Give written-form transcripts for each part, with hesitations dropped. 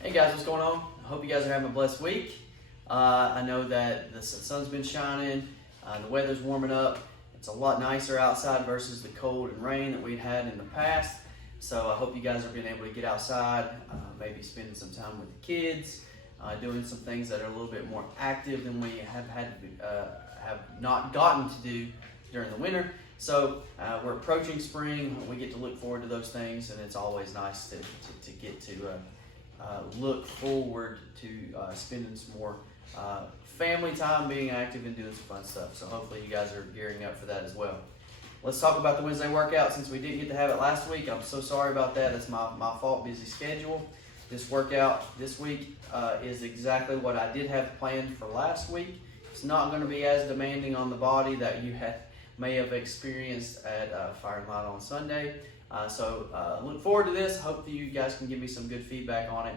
Hey guys, what's going on? I hope you guys are having a blessed week. I know that the sun's been shining, the weather's warming up. It's a lot nicer outside versus the cold and rain that we've had in the past. So I hope you guys are being able to get outside, maybe spending some time with the kids, doing some things that are a little bit more active than we have not gotten to do during the winter. So we're approaching spring. We get to look forward to those things, and it's always nice to get to look forward to spending some more family time, being active, and doing some fun stuff. So hopefully you guys are gearing up for that as well. Let's talk about the Wednesday workout since we didn't get to have it last week. I'm so sorry about that. That's my fault, busy schedule. This workout this week is exactly what I did have planned for last week. It's not going to be as demanding on the body that you may have experienced at Fire and Light on Sunday. So look forward to this. Hope that you guys can give me some good feedback on it.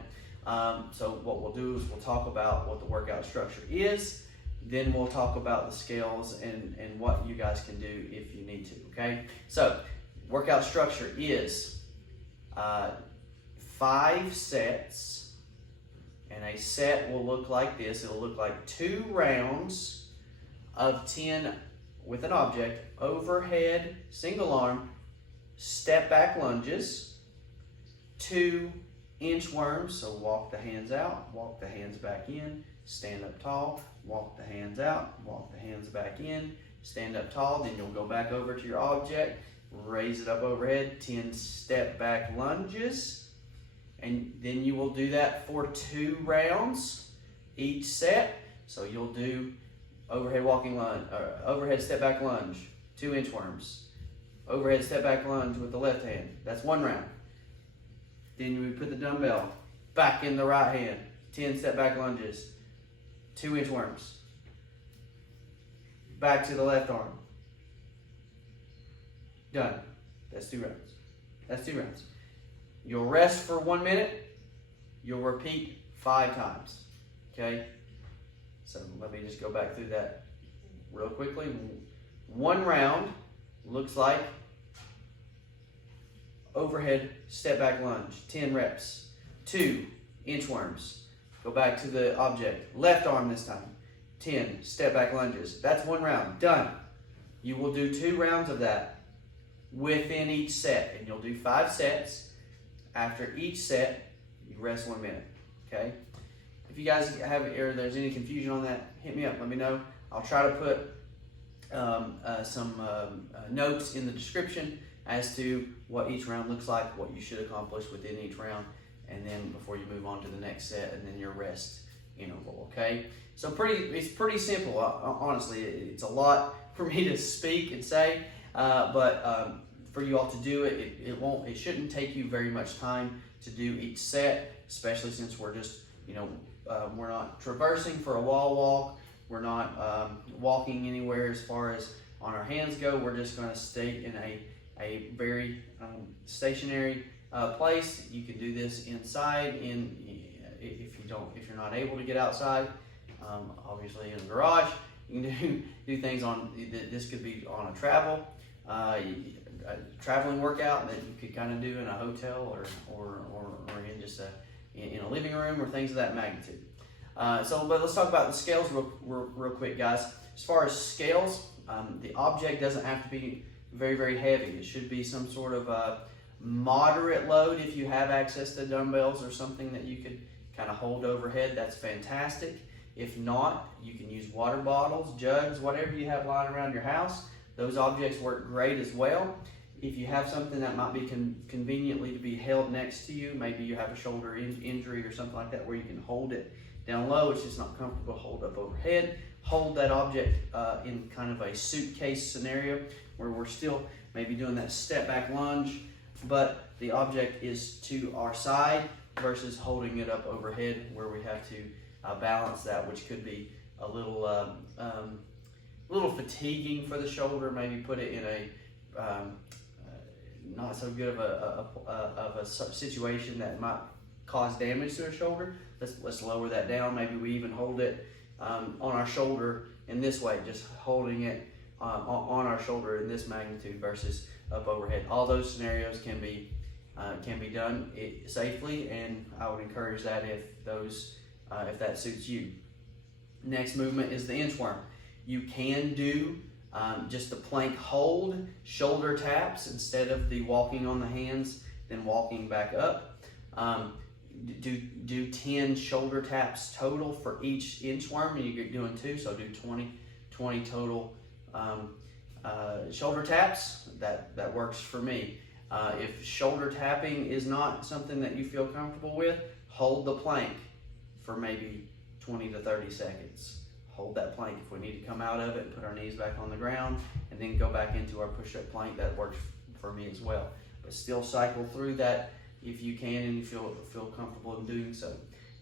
So what we'll do is we'll talk about what the workout structure is. Then we'll talk about the scales and what you guys can do if you need to, okay? So workout structure is 5 sets, and a set will look like this. It'll look like 2 rounds of 10 with an object, overhead, single arm, step back lunges, 2 inchworms, so walk the hands out, walk the hands back in, stand up tall, walk the hands out, walk the hands back in, stand up tall, then you'll go back over to your object, raise it up overhead, 10 step back lunges, and then you will do that for 2 rounds each set. So you'll do overhead walking lunge, overhead step back lunge, 2 inchworms, overhead step back lunge with the left hand. That's 1 round. Then you would put the dumbbell back in the right hand, 10 step back lunges, 2 inchworms, back to the left arm. Done. That's 2 rounds. That's 2 rounds. You'll rest for 1 minute. You'll repeat 5 times. Okay? So let me just go back through that real quickly. 1 round looks like overhead step back lunge, 10 reps, 2 inchworms. Go back to the object, left arm this time, 10 step back lunges. That's 1 round, done. You will do 2 rounds of that within each set, and you'll do 5 sets. After each set, you rest 1 minute, okay? If you guys have, or there's any confusion on that, hit me up, let me know. I'll try to put some notes in the description as to what each round looks like, what you should accomplish within each round, and then before you move on to the next set, and then your rest interval, okay? So it's pretty simple, honestly. It's a lot for me to speak and say, but for you all to do it, it shouldn't take you very much time to do each set, especially since we're just, we're not traversing for a wall walk. We're not walking anywhere as far as on our hands go. We're just going to stay in a very stationary place. You can do this inside if you're not able to get outside. Obviously in a garage, you can do things on. This could be on a a traveling workout that you could kind of do in a hotel or in just in a living room or things of that magnitude. But let's talk about the scales real quick, guys. As far as scales, the object doesn't have to be very, very heavy. It should be some sort of a moderate load. If you have access to dumbbells or something that you could kind of hold overhead, that's fantastic. If not, you can use water bottles, jugs, whatever you have lying around your house. Those objects work great as well. If you have something that might be conveniently to be held next to you, maybe you have a shoulder injury or something like that where you can hold it down low, it's just not comfortable to hold up overhead. Hold that object in kind of a suitcase scenario where we're still maybe doing that step back lunge, but the object is to our side versus holding it up overhead where we have to balance that, which could be a little fatiguing for the shoulder. Maybe put it in a not so good of a situation that might cause damage to a shoulder. Let's lower that down. Maybe we even hold it on our shoulder in this way, just holding it on our shoulder in this magnitude versus up overhead. All those scenarios can be It can be done safely, and I would encourage that if that suits you. Next movement is the inchworm. You can do just a plank hold, shoulder taps instead of the walking on the hands, then walking back up. Do 10 shoulder taps total for each inchworm, and you're doing 2, so do 20 total shoulder taps. That works for me. If shoulder tapping is not something that you feel comfortable with, hold the plank for maybe 20 to 30 seconds. Hold that plank. If we need to come out of it, put our knees back on the ground, and then go back into our push-up plank, that works for me as well. But still cycle through that if you can and you feel comfortable in doing so.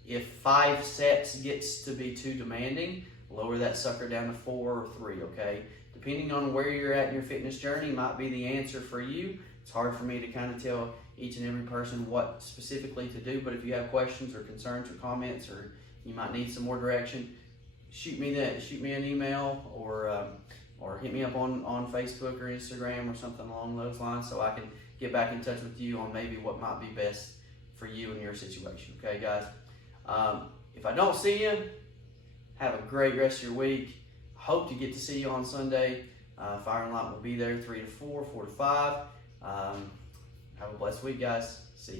If 5 sets gets to be too demanding, lower that sucker down to 4 or 3, okay? Depending on where you're at in your fitness journey might be the answer for you. It's hard for me to kind of tell each and every person what specifically to do, but if you have questions or concerns or comments, or you might need some more direction, shoot me an email, or hit me up on Facebook or Instagram or something along those lines, so I can get back in touch with you on maybe what might be best for you in your situation. Okay, guys? If I don't see you, have a great rest of your week. Hope to get to see you on Sunday. Fire and Light will be there 3 to 4, 4 to 5. Have a blessed week, guys. See you.